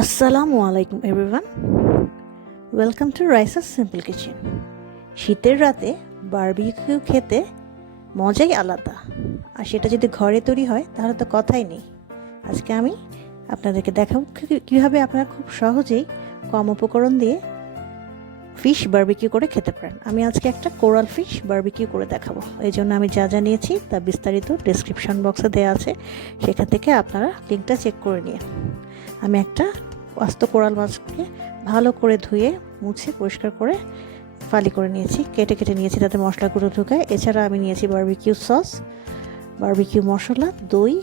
আসসালামু আলাইকুম everyone, welcome to Raisa's simple kitchen. শীতের রাতে বারবিকিউ খেতে মজাই আলাদা, আর সেটা যদি ঘরে তৈরি হয় তাহলে তো কথাই নেই। আজকে আমি আপনাদেরকে দেখাবো কীভাবে আপনারা খুব সহজেই কম উপকরণ দিয়ে ফিশ বারবিকিউ করে খেতে পারেন। আমি আজকে একটা কোরাল ফিশ বারবিকিউ করে দেখাবো। এই জন্য আমি যা যা নিয়েছি তা বিস্তারিত ডেসক্রিপশন বক্সে দেওয়া আছে, সেখান থেকে আপনারা লিঙ্কটা চেক করে নিয়ে। আমি একটা আস্ত কোরাল মাছকে ভালো করে ধুয়ে মুছে পরিষ্কার করে ফালি করে নিয়েছি, কেটে কেটে নিয়েছি, তাতে মশলাগুলো ঢুকায়। এছাড়া আমি নিয়েছি বারবিকিউ সস, বারবিকিউ মশলা, দই,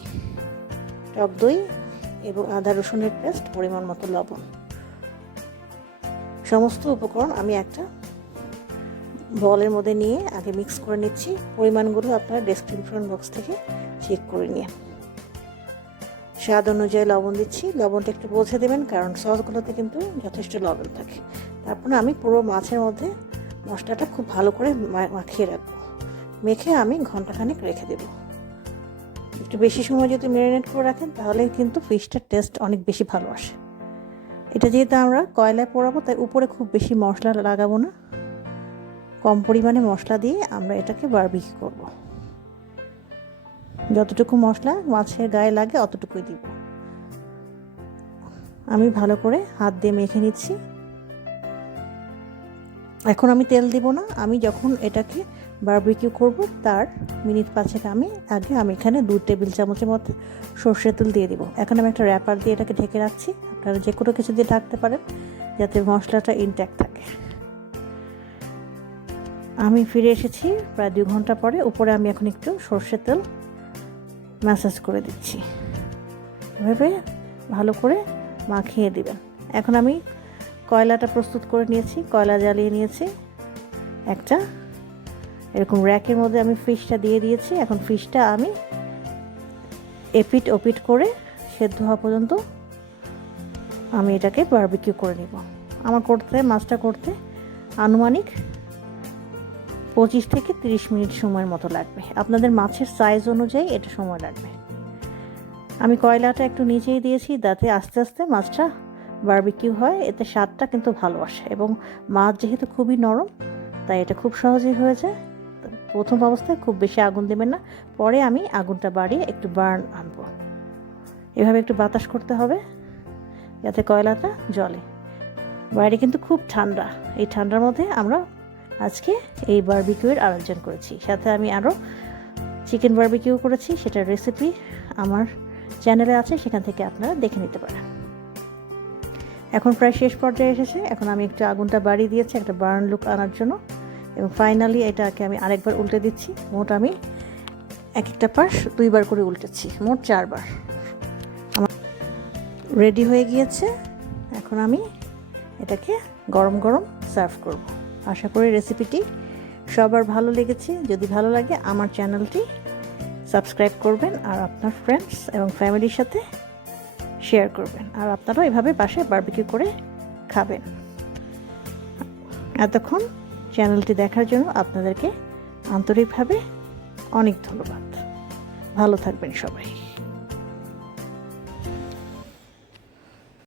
টক দই এবং আদা রসুনের পেস্ট, পরিমাণ মতো লবণ। সমস্ত উপকরণ আমি একটা বলের মধ্যে নিয়ে আগে মিক্স করে নিচ্ছি। পরিমাণগুলো আপনারা ডেসক্রিপশন বক্স থেকে চেক করে নিয়ে। স্বাদ অনুযায়ী লবণ দিচ্ছি, লবণটা একটু বুঝে দেবেন, কারণ সসগুলোতে কিন্তু যথেষ্ট লবণ থাকে। তারপরে আমি পুরো মাছের মধ্যে মশলাটা খুব ভালো করে মাখিয়ে রাখবো। মেখে আমি ঘন্টাখানেক রেখে দেব। একটু বেশি সময় যদি ম্যারিনেট করে রাখেন তাহলে কিন্তু ফিশটার টেস্ট অনেক বেশি ভালো আসে। এটা যেহেতু আমরা কয়লায় পোড়াবো, তাই উপরে খুব বেশি মশলা লাগাবো না, কম পরিমাণে মশলা দিয়ে আমরা এটাকে বারবিকিউ করব। যতটুকু মশলা মাছের গায়ে লাগে অতটুকুই দিব। আমি ভালো করে হাত দিয়ে মেখে নিচ্ছি। এখন আমি তেল দিব না, আমি যখন এটাকে বারবিকিউ করব তার মিনিট 5 আমি এখানে 2 টেবিল চামচের মতো সর্ষের তেল দিয়ে দিব। এখন আমি একটা র্যাপার দিয়ে এটাকে ঢেকে রাখছি। আপনারা যে কোনো কিছু দিয়ে ঢাকতে পারেন যাতে মশলাটা ইনট্যাক্ট থাকে। আমি ফিরে এসেছি প্রায় 2 ঘন্টা পরে। উপরে আমি এখন একটু সর্ষের তেল ম্যাসাজ করে দিচ্ছি। এভাবে ভালো করে মাখিয়ে দিবেন। এখন আমি কয়লাটা প্রস্তুত করে নিয়েছি, কয়লা জ্বালিয়ে নিয়েছি। একটা এরকম র্যাকের মধ্যে আমি ফিশটা দিয়ে দিয়েছি। এখন ফিশটা আমি এপিট ওপিট করে সেদ্ধ হওয়া পর্যন্ত আমি এটাকে বারবিকিউ করে নিব। আমার মাছটা করতে আনুমানিক 25 থেকে 30 মিনিট সময়ের মতো লাগবে। আপনাদের মাছের সাইজ অনুযায়ী এটা সময় লাগবে। আমি কয়লাটা একটু নিচেই দিয়েছি, যাতে আস্তে আস্তে মাছটা বারবিকিউ হয়, এতে স্বাদটা কিন্তু ভালো আসে। এবং মাছ যেহেতু খুবই নরম, তাই এটা খুব সহজেই হয়ে যায়। প্রথম অবস্থায় খুব বেশি আগুন দেবেন না, পরে আমি আগুনটা বাড়িয়ে একটু বার্ন আনবো। এভাবে একটু বাতাস করতে হবে যাতে কয়লাটা জ্বলে। বাইরে কিন্তু খুব ঠান্ডা, এই ঠান্ডার মধ্যে আমরা আজকে এই বারবিকিউয়ের আয়োজন করেছি। সাথে আমি আরও চিকেন বারবিকিউ করেছি, সেটার রেসিপি আমার চ্যানেলে আছে, সেখান থেকে আপনারা দেখে নিতে পারেন। এখন প্রায় শেষ পর্যায়ে এসেছে। এখন আমি একটু আগুনটা বাড়িয়ে দিয়েছি একটা বার্ন লুক আনার জন্য, এবং ফাইনালি এটাকে আমি আরেকবার উল্টে দিচ্ছি। মোট আমি একটা পাশ 2 বার করে উল্টেছি, মোট 4 বার। আমার রেডি হয়ে গিয়েছে। এখন আমি এটাকে গরম গরম সার্ভ করব। আশা করি রেসিপিটি সবার ভালো লেগেছে। যদি ভালো লাগে আমার চ্যানেলটি সাবস্ক্রাইব করবেন, আর আপনার ফ্রেন্ডস এবং ফ্যামিলির সাথে শেয়ার করবেন। আর আপনারাও এভাবে বাসায় বারবিকিউ করে খাবেন। এতক্ষণ চ্যানেলটি দেখার জন্য আপনাদেরকে আন্তরিকভাবে অনেক ধন্যবাদ। ভালো থাকবেন সবাই।